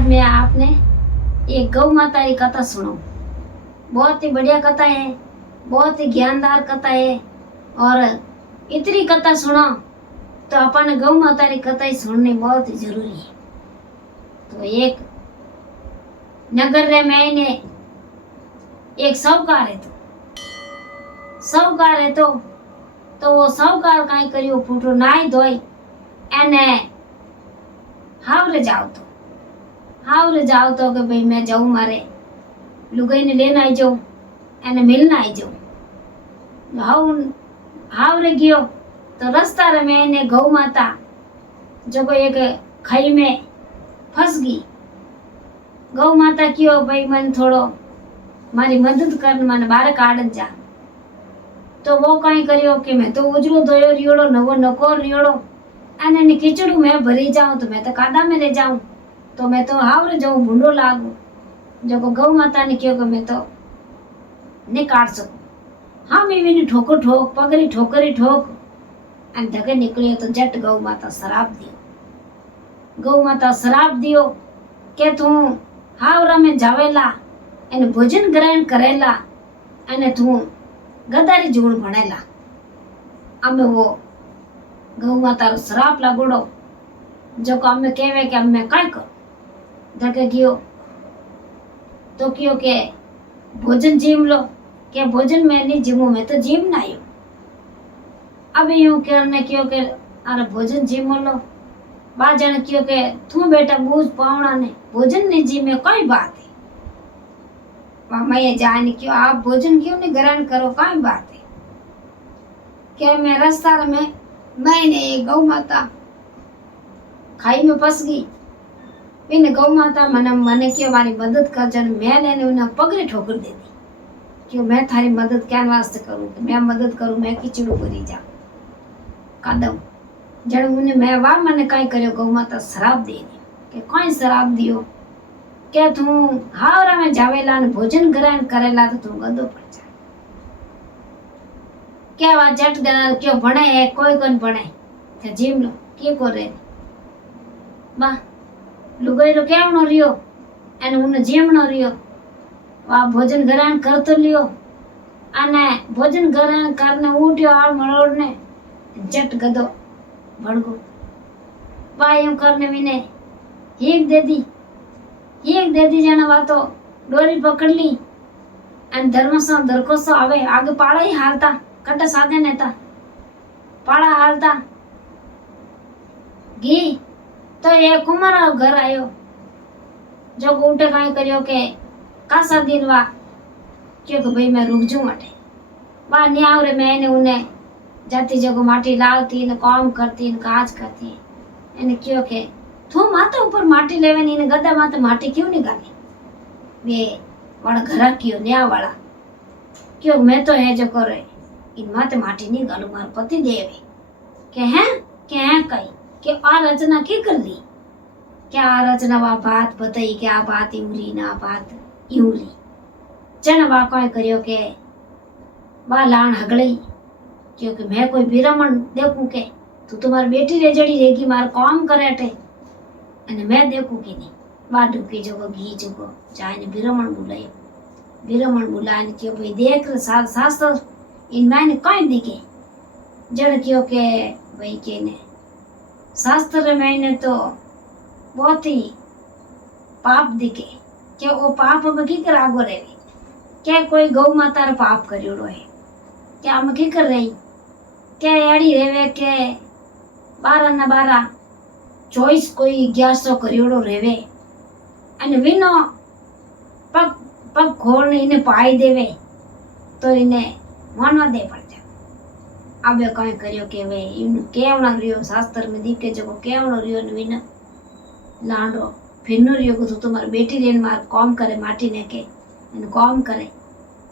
आज मैं आपने एक गौ माता की कथा सुनाऊं। बहुत ही बढ़िया कथा है, बहुत ही ज्ञानदार कथा है। और इतनी कथा सुनो तो अपन गौ माता की कथा ही सुननी बहुत ही जरूरी है। तो एक नगर रे मैंने एक साहूकार है तो वो साहूकार कई करियो फूटो नाई धोई एने हावरे जाओ तो कि भाई मैं जाऊं मारे लुगाई ने लेना आई जाऊं एने मिलना आई जाऊं। हावरे गयो तो रास्ता रे मैंने गौ माता जो को एक खाई में फंस गई। गौ माता क्यों भाई मन थोड़ो मारी मदद कर मन बाहर काढ़ जा। तो वो कई करियो कि मैं तो उजरो धोयो रियोड़ो नवो नकोर रियोड़ो अने ने खीचड़ू मैं भरी जाऊं तो मैं तो कादा में रह जाऊं तो मैं तो हावरे जाऊं भूंडो लागू। जो को गौ माता ने क्यों कि मैं तो नहीं काट सकूं। हाँ मैं भी ठोकर ठोक पगरी ठोकरी ठोक अन धके निकलियो तो जट गौ माता शराब दियो के तू हावरा में जावेला एने भोजन ग्रहण करेला अने तू गदारी जोड़ भणेला। अमे वो गौ माता रो श्राप लागोड़ो जो को अमे कहवे कि अमे काय कर धके गयो तो क्यों के भोजन जीम लो के भोजन में नहीं जीमू मैं तो जीम ना आयो। अब यूं करने क्यों के अरे भोजन जीम लो बाजन क्यों के तू बेटा बूझ पावना ने भोजन नहीं जीमे कोई बात है। मैं जाने क्यों आप भोजन क्यों नहीं ग्रहण करो कोई बात है के मैं रास्ता में मैंने गौ माता खाई में फंस गई। मैंने गौ माता मने क्यों मारी मदद कर जन मैं लेने उन्हें पगड़ी ठोकर दे दी क्यों मैं थारी मदद क्या वास्ते करूं कि मैं मदद करूं मैं खीचड़ू भरी जा कदम जड़ उन्हें मैं वाह मने कई करियो गौ माता शराब दे दी के कोई शराब दियो के तू हावरा में जावेला ने भोजन ग्रहण करेला तो तू गदो पड़ जा। क्या वा जट गना क्यों भणे है कोई कोन भणे के जीम लो के करे बा लुगाई रो केवनो रियो एने उन्हें जीमनो रियो वा भोजन ग्रहण कर तो लियो अने भोजन ग्रहण करने उठ्यो आड़ मरोड़ ने जट गदो भड़को वा यूं करने विने एक दे दी जाने वा तो डोरी पकड़ ली अन धर्मसा दरकोसो आवे आगे पाड़ा ही हालता कटे साधे नेता पाड़ा हालता घी तो ये कुमारा घर आयो जो उठे कहीं करियो के कासा दिन वा क्योंकि भाई मैं रुक जू मटे वा नहीं आवरे मैंने उन्हें जाती जगह माटी लावती ने काम करती ने काज करती एने क्यों के तू माता ऊपर माटी लेवे नी ने गदा माते माटी क्यों नहीं गाली वे वाला घर क्यों न्या वाला क्यों मैं तो है जो करे इन माते माटी नहीं गालू मार पति देवे के हैं कई के आ रचना की कर ली क्या रचना वा बात बताई क्या बात इमरी ना बात इमरी जन वा कोई करियो के वा लान हगड़ी क्योंकि मैं कोई बिरमण देखूं के तू तुम्हारी बेटी रेजड़ी रहेगी मार काम करे अटे अने मैं देखूं कि नहीं वा ढुकी जगो घी जगो जाने बिरमण बुलाए क्यों भाई देख शास्त्र इन मैंने कहीं दिखे जड़ क्यों के भाई के ने शास्त्र मैंने तो बहुत ही पाप दिखे क्या वो पाप में की कर आगो रहे क्या कोई गौ माता रे पाप करियो है क्या हम की कर रही क्या एड़ी रेवे के 12 ना 12 24 कोई 1100 करियोड़ो रेवे अने विनो पग खोल ने इन्हें पाई देवे तो इन्हें मानवा दे पड़ जा। अब कहीं करियो के वे इन केवना रियो शास्त्र में दिखे जो केवनो रियो ने विना लांडो फिरनो रियो को तो तुम्हारी बेटी रेन मार काम करे माटी ने के इन काम करे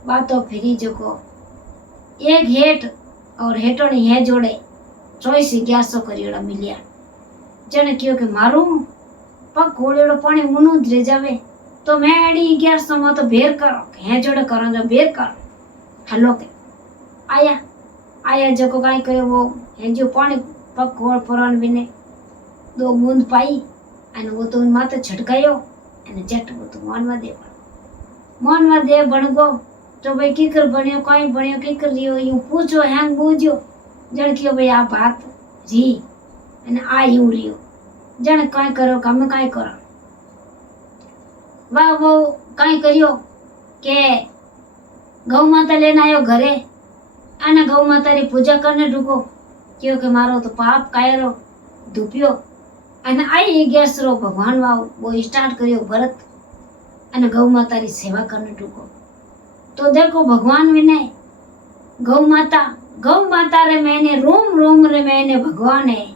बातो फिरी जो को एक हेट और हेटो ने है जोड़े 24,1100 करियोड़ा मिलिया जने क्यों के मारू पग खोड़ेड़ो पानी मुनु रे जावे तो मैं एडी 1100 में तो बेर करो है जोड़े करो जो बेर करो हलो के आया जो को काई करे वो है जो पानी पग खोड़ परन बिने 2 बूंद पाई अने वो तो उन माथे छटकायो એને જેટલું બધું મોનમાં દે ભણગો તો ભાઈ કીકર ભણ્યો કઈ ભણ્યો કીકર રહ્યો એવું પૂછો હેંગ બૂજ્યો જણક્યો ભાઈ આ ભાત રી અને આ એવું રહ્યો જણ કઈ કરો કે અમે કઈ કરો વાહ બહુ કઈ કર્યો કે ગૌ માતા લઈને આવ્યો ઘરે અને ગૌ માતાની પૂજા કરીને ઢૂકો કયો કે મારો તો પાપ કાયરો ધૂપ્યો અને આઈ ગેસરો ભગવાન વાવ બહુ સ્ટાર્ટ કર્યો ભરત અને ગૌ માતાની સેવા કરીને ઢૂકો तो देखो भगवान विनय गौ माता रे मैंने रोम रे मैंने भगवान है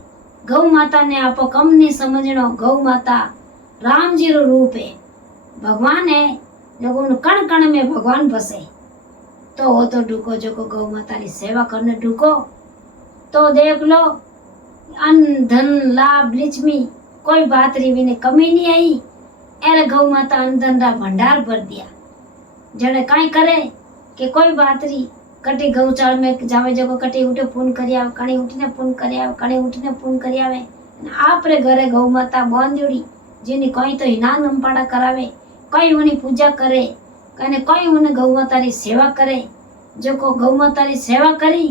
गौ माता ने आप कम नहीं समझनो गौ माता राम जी रो रूप है भगवान है लोगों कण कण में भगवान बसे तो वो तो ढूको जो को गौ माता की सेवा करने ढूको तो देख लो अन्न धन लाभ लिचमी कोई बात री ने कमी नहीं आई अरे गौ माता अन्न धन रा भंडार भर दिया जने काई करे के कोई बात री कटी गौचाळ में जावे जगो कटी उठे पून करी आवे कणी उठीने पून करी आवे कणी उठीने पून करी आवे અને આપરે ઘરે ગૌ માતા બાંધ્યોડી જેની કોઈ તો હિનાન અંપાડા કરાવે કોઈ ઉની પૂજા કરે અને કોઈ ઉને ગૌ માતાની સેવા કરે જો को गौ माताની सेवा करी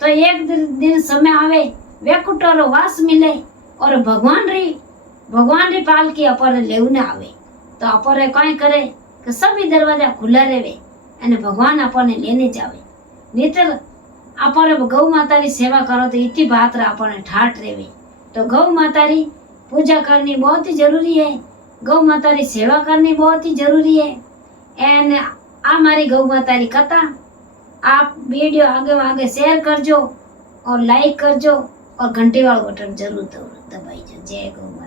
तो एक दिन समय आवे वेकुटरो वास मिले और भगवान री पालकी अपने लेवने आवे तो अपरे काई करे कि सभी दरवाजा खुला रहे અને ભગવાન આપણને લેને જ આવે નહીતર આપણે ગૌ માતાની સેવા કરો તો इतनी बात આપણને ठाट રહેવે तो गौ माता री पूजा करनी बहुत ही जरूरी है गौ माता री सेवा करनी बहुत ही जरूरी है एंड आ मारी गौ माता री कथा आप वीडियो आगे शेयर करजो और लाइक करजो और घंटी वाला बटन जरूर दबाइजो जय गौ।